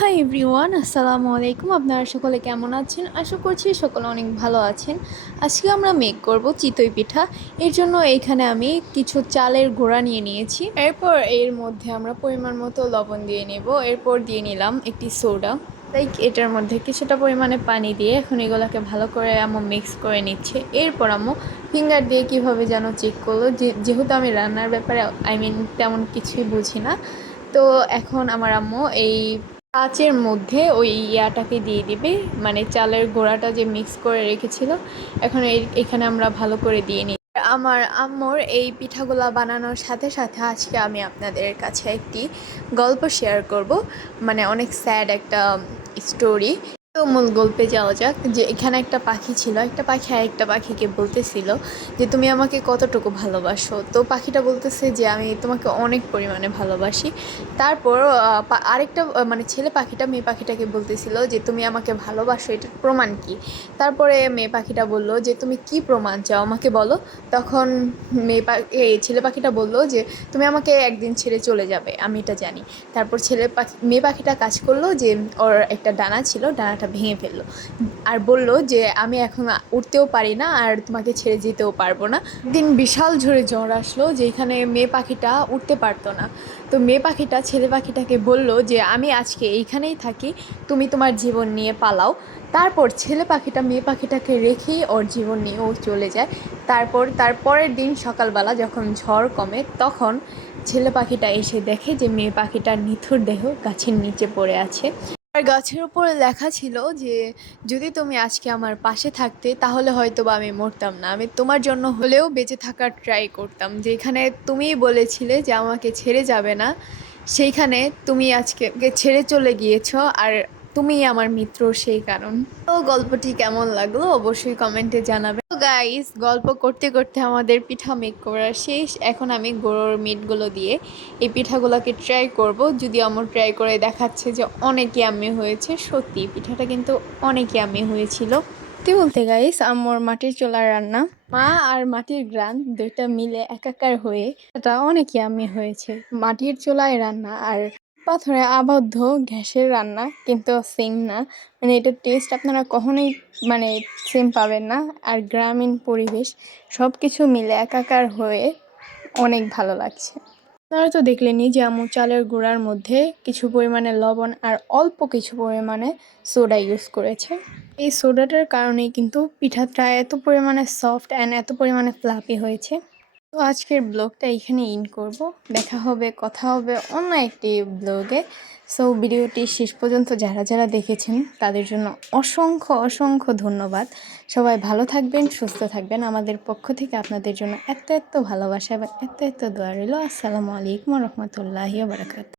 Hi everyone, আসসালামু আলাইকুম। আপনারা সকলে কেমন আছেন? আশা করছি সকলে অনেক ভালো আছেন। আজকে আমরা মেক করব চিতই পিঠা। এর জন্য এইখানে আমি কিছু চালের গুঁড়া নিয়ে নিয়েছি। এরপর এর মধ্যে আমরা পরিমাণ মতো লবণ দিয়ে নেব। এরপর দিয়ে নিলাম একটি সোডা। তাই এটার মধ্যে কিছুটা পরিমাণে পানি দিয়ে এখন এগুলোকে ভালো করে আম্মু মিক্স করে নিচ্ছে। এরপর আম্মু ফিঙ্গার দিয়ে কীভাবে যেন চেক করলো, যেহেতু আমি রান্নার ব্যাপারে তেমন কিছুই বুঝি না। তো এখন আমার আম্মু এই কাচের মধ্যে ওই ইয়াটাকে দিয়ে দিবে, মানে চালের গোড়াটা যে মিক্স করে রেখেছিল। এখন এখানে আমরা ভালো করে দিয়ে নিই। আমার আম্মুর এই পিঠাগুলা বানানোর সাথে সাথে আজকে আমি আপনাদের কাছে একটি গল্প শেয়ার করব, মানে অনেক স্যাড একটা স্টোরি। তো মূল গল্পে যাওয়া যাক। যে এখানে একটা পাখি ছিল, একটা পাখি আরেকটা পাখিকে বলতেছিল যে তুমি আমাকে কতটুকু ভালোবাসো। তো পাখিটা বলতেছে যে আমি তোমাকে অনেক পরিমাণে ভালোবাসি। তারপর আরেকটা মানে ছেলে পাখিটা মেয়ে পাখিটাকে বলতেছিল যে তুমি আমাকে ভালোবাসো, এটার প্রমাণ কি? তারপরে মেয়ে পাখিটা বলল যে তুমি কি প্রমাণ চাও আমাকে বলো। তখন ছেলে পাখিটা বলল যে তুমি আমাকে একদিন ছেড়ে চলে যাবে, আমি এটা জানি। তারপর মেয়ে পাখিটা কাজ করলো যে ওর একটা ডানা ছিল, ডানাটা ভেঙে ফেললো আর বলল যে আমি এখন উঠতেও পারি না আর তোমাকে ছেড়ে যেতেও পারবো না। দিন বিশাল ঝড়ে ঝড় আসলো, যেখানে মেয়ে পাখিটা উঠতে পারতো না। তো মেয়ে পাখিটা ছেলে পাখিটাকে বলল যে আমি আজকে এইখানেই থাকি, তুমি তোমার জীবন নিয়ে পালাও। তারপর ছেলে পাখিটা মেয়ে পাখিটাকে রেখেই ওর জীবন নিয়ে ও চলে যায়। তার পরের দিন সকালবেলা যখন ঝড় কমে, তখন ছেলে পাখিটা এসে দেখে যে মেয়ে পাখিটার নিথর দেহ গাছের নিচে পড়ে আছে। আর গাছের উপরে লেখা ছিল যে যদি তুমি আজকে আমার পাশে থাকতে তাহলে হয়তো বা আমি মরতাম না, আমি তোমার জন্য হলেও বেঁচে থাকার ট্রাই করতাম। যেখানে তুমিই বলেছিলে যে আমাকে ছেড়ে যাবে না, সেইখানে তুমি আজকে ছেড়ে চলে গিয়েছো, আর তুমিই আমার মিত্র সেই কারণ। তো গল্পটি কেমন লাগলো অবশ্যই কমেন্টে জানাবে। তো গাইস, গল্প করতে করতে আমাদের পিঠা মেক করা শেষ। এখন আমি গরুর মিটগুলো দিয়ে এই পিঠাগুলোকে ট্রাই করব। যদি আমার ট্রাই করে দেখাচ্ছে যে অনেক ইয়াম্মি হয়েছে। সত্যি পিঠাটা কিন্তু অনেক ইয়াম্মি হয়েছিল। সত্যি বলতে গাইস, আম্মুর মাটির চুলার রান্না, মা আর মাটির গ্রান দুইটা মিলে একাকার হয়ে এটা অনেক ইয়াম্মি হয়েছে। মাটির চুলায় রান্না আর পাথরে আবদ্ধ গ্যাসের রান্না কিন্তু সেম না। মানে এটার টেস্ট আপনারা কখনোই মানে সেম পাবেন না। আর গ্রামীণ পরিবেশ সব কিছু মিলে একাকার হয়ে অনেক ভালো লাগছে। আপনারা তো দেখলেনই যে আম্মু চালের গুঁড়ার মধ্যে কিছু পরিমাণে লবণ আর অল্প কিছু পরিমাণে সোডা ইউজ করেছে। এই সোডাটার কারণেই কিন্তু পিঠাটা এত পরিমাণে সফট অ্যান্ড এত পরিমাণে ফ্লাফি হয়েছে। তো আজকের ব্লগটা এখানে ইন করব। কথা হবে অন্য একটি ব্লগে। সো ভিডিওটি শেষ পর্যন্ত যারা যারা দেখেছেন তাদের জন্য অসংখ্য অসংখ্য ধন্যবাদ। সবাই ভালো থাকবেন, সুস্থ থাকবেন। আমাদের পক্ষ থেকে আপনাদের জন্য এত এত ভালোবাসা এবং এত এত দোয়া রইল। আসসালামু আলাইকুম ওয়া রাহমাতুল্লাহি ওয়া বারাকাতুহু।